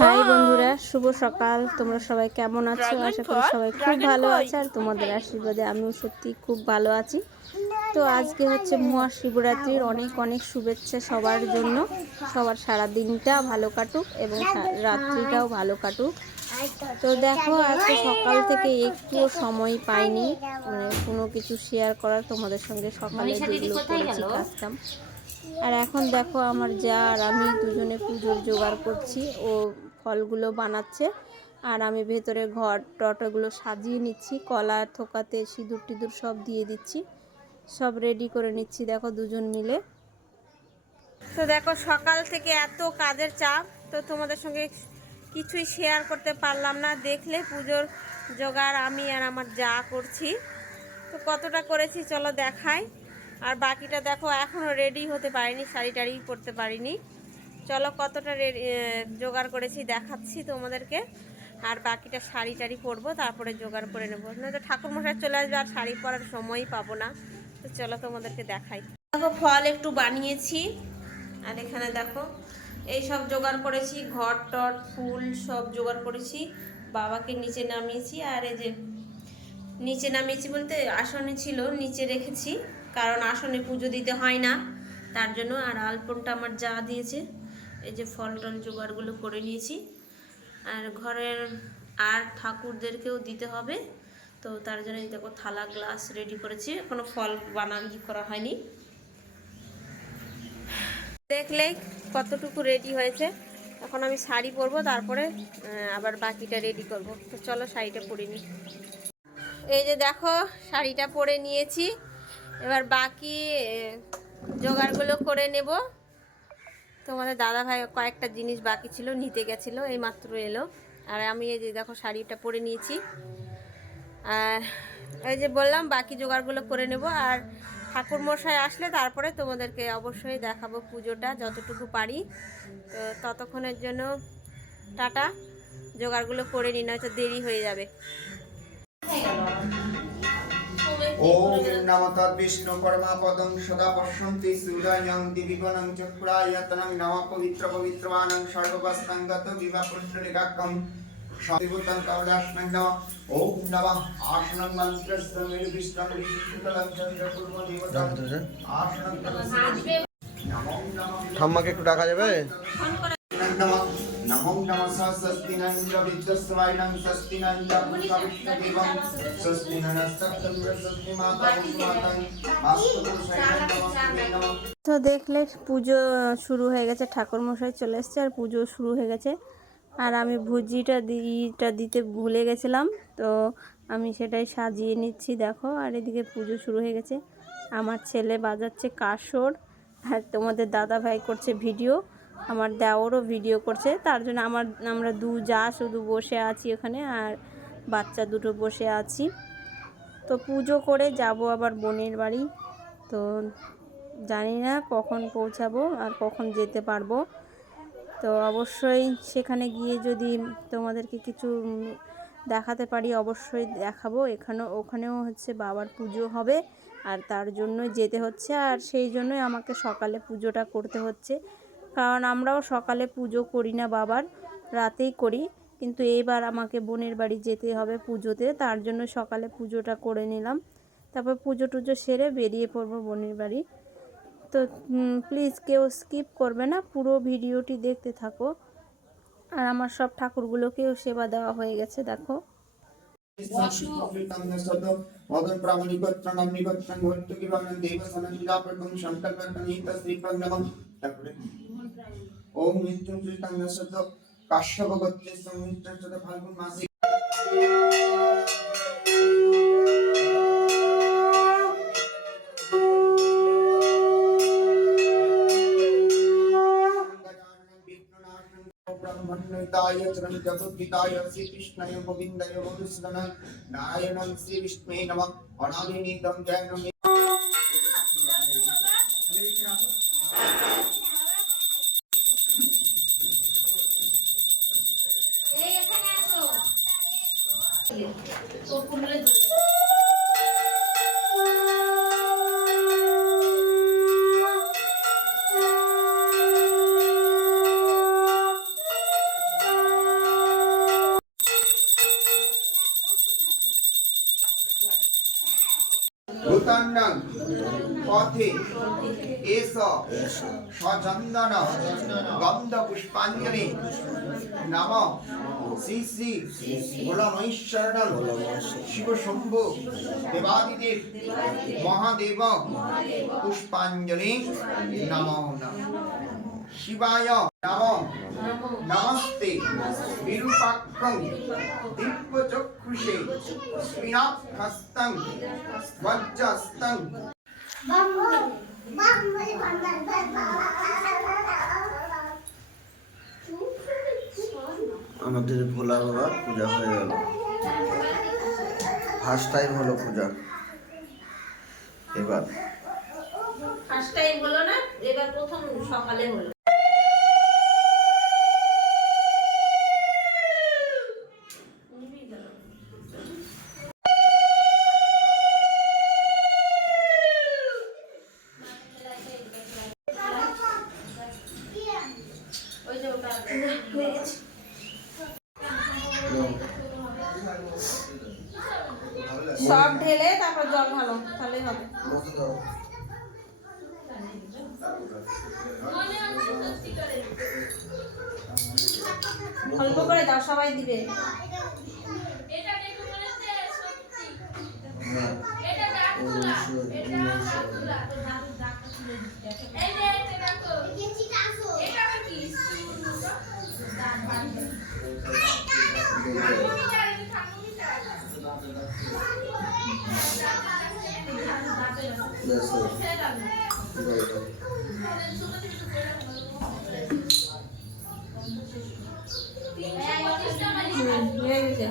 High বন্ধুরা, শুভ সকাল। তোমরা সবাই কেমন আছো? আশা করি সবাই খুব ভালো আছে, আর তোমাদের আশীর্বাদে আমিও সত্যি খুব ভালো আছি। তো আজকে হচ্ছে মহাশিবরাত্রির অনেক অনেক শুভেচ্ছা সবার জন্য। সবার সারা দিনটা ভালো কাটুক এবং রাত্রিটাও ভালো কাটুক। তো দেখো, আজকে সকাল থেকে একটুও সময় পাইনি কোনো কিছু শেয়ার করার তোমাদের সঙ্গে। সকালে যেগুলো করেছি কাজকাম, আর এখন দেখো আমার যা আর আমি দুজনে পুজোর জোগাড় করছি। ও ফলগুলো বানাচ্ছে আর আমি ভেতরে ঘর টটগুলো সাজিয়ে নিচ্ছি। কলা থোকাতে সিঁদুর টিঁদুর সব দিয়ে দিচ্ছি, সব রেডি করে নিচ্ছি দেখো দুজন মিলে। তো দেখো সকাল থেকে এত কাজের চাপ, তো তোমাদের সঙ্গে কিছুই শেয়ার করতে পারলাম না। দেখলে পুজোর জোগাড় আমি আর আমার যা করছি, তো কতটা করেছি চলো দেখাই। আর বাকিটা দেখো এখনও রেডি হতে পারিনি, শাড়ি টাড়ি পরতে পারিনি। চলো কতটা জোগাড় করেছি দেখাচ্ছি তোমাদেরকে। আর বাকিটা শাড়ি টাড়ি পরবো, তারপরে জোগাড় করে নেবো, নয়তো ঠাকুরমশাই চলে আসবে আর শাড়ি পরার সময়ই পাবো না। তো চলো তোমাদেরকে দেখাই। দেখো ফল একটু বানিয়েছি, আর এখানে দেখো এই সব জোগাড় করেছি। ঘট টট ফুল সব জোগাড় করেছি, বাবাকে নিচে নামিয়েছি। আর এই যে নিচে নামিয়েছি বলতে আসনে ছিল, নিচে রেখেছি, কারণ আসনে পুজো দিতে হয় না তার জন্য। আর আলপনটা আমার যা দিয়েছে। এই যে ফল টল জোগাড়গুলো করে নিয়েছি, আর ঘরের আর ঠাকুরদেরকেও দিতে হবে, তো তার জন্য দেখো থালা গ্লাস রেডি করেছি। এখনো ফল বানানি করা হয়নি। দেখলে কতটুকু রেডি হয়েছে। এখন আমি শাড়ি পরবো, তারপরে আবার বাকিটা রেডি করব। তো চলো শাড়িটা পরে নিই। এই যে দেখো শাড়িটা পরে নিয়েছি, এবার বাকি জোগাড়গুলো করে নেব। তোমাদের দাদা ভাই কয়েকটা জিনিস বাকি ছিল, নিতে গেছিলো, এই মাত্র এলো। আর আমি এই যে দেখো শাড়িটা পরে নিয়েছি, আর এই যে বললাম বাকি জোগাড়গুলো করে নেব। আর ঠাকুর মশাই আসলে তারপরে তোমাদেরকে অবশ্যই দেখাবো পুজোটা যতটুকু পারি। তো ততক্ষণের জন্য টাটা, জোগাড়গুলো করে নিই, নয়তো দেরি হয়ে যাবে। ओम नमः तद्विष्णु परमापदं सदा पश्यन्ति सूर्यं दिविगणं चक्रायतनं नमः पवित्र पवित्रवानं सर्ववस्तं गत विवाहपुष्टनिकाकं शान्तिभूतं कवलास्मै नमः। ओम नमः आसनं मन्त्रस्य निर्विष्टं विष्णुतलं चन्द्रपूर्वदेवतं आसनं नमो नमः। ঠাম্মাকে একটু ডাকা যাবে? नमः नमो नमः स्वस्ति न इंद्र विद्यस्वाइनं स्वस्ति न इंद्र पुष्पविष्णुदेवं स्वस्ति न नस्तत्रं स्वस्ति माता पुष्पमातं मास्तुपुरुषाय नमः। তো দেখলে পুজো শুরু হয়ে গেছে, ঠাকুর মশাই চলে এসছে আর পুজো শুরু হয়ে গেছে। আর আমি ভুজিটা দিতে ভুলে গেছিলাম, তো আমি সেটাই সাজিয়ে নিচ্ছি দেখো। আর এদিকে পুজো শুরু হয়ে গেছে। আমার ছেলে বাজাচ্ছে কাসর, আর তোমাদের দাদা ভাই করছে ভিডিও, আমার দেওরও ভিডিও করছে। তার জন্য আমরা যা শুধু বসে আছি ওখানে, আর বাচ্চা দুটো বসে আছি। তো পুজো করে যাব আবার বোনের বাড়ি। তো জানি না কখন পৌঁছাবো আর কখন যেতে পারবো। তো অবশ্যই সেখানে গিয়ে যদি তোমাদেরকে কিছু দেখাতে পারি অবশ্যই দেখাবো। ওখানেও হচ্ছে বাবার পুজো হবে, আর তার জন্যই যেতে হচ্ছে। আর সেই জন্যই আমাকে সকালে পুজোটা করতে হচ্ছে, কারণ আমরাও সকালে পুজো করি না বাবার, রাতেই করি। কিন্তু এবার আমাকে বোনের বাড়ি যেতে হবে পুজোতে, তার জন্য সকালে পুজোটা করে নিলাম। তারপর পুজো টুজো সেরে বেরিয়ে পড়বো বোনের বাড়ি। তো প্লিজ কেউ স্কিপ করবে না, পুরো ভিডিওটি দেখতে থাকো। আর আমার সব ঠাকুরগুলোকেও সেবা দেওয়া হয়ে গেছে দেখো। ओम मृत्युंजय तंगसद काश्यप गोत्रे संयुक्त फाल्गुन मासे ब्रह्मण्यताय चरण जगद्गीताय श्री कृष्णाय गोविंदाय मधुसूदनाय नारायणं श्री विष्णुवे नमः। अनादिनीतं ज्ञानं উন্নয়ন পথে এস সচন্দন গন্ধ পুষ্পাঞ্জলি নম শ্রী শ্রী ভোলামৈশ্বরণ শিব শম্ভু দেবাদিদেব মহাদেব পুষ্পাঞ্জলি নমো নমঃ শিবায় নমঃ নমস্তে বিরূপাক্ষং দিব্যচক্ষুষে স্পিনাক্ষস্তং বজ্রস্তং আমাদের ভোলা বাবা পূজা হয়ে গেল। ফার্স্ট টাইম হলো পূজা। এবার ফার্স্ট টাইম হলো না, এবার প্রথম সকালে হলো। সব ঢেলে তারপর জল ঢালো, তাহলেই হবে। অল্প করে দাও, সবাই দিবে। হয়ে গেছে।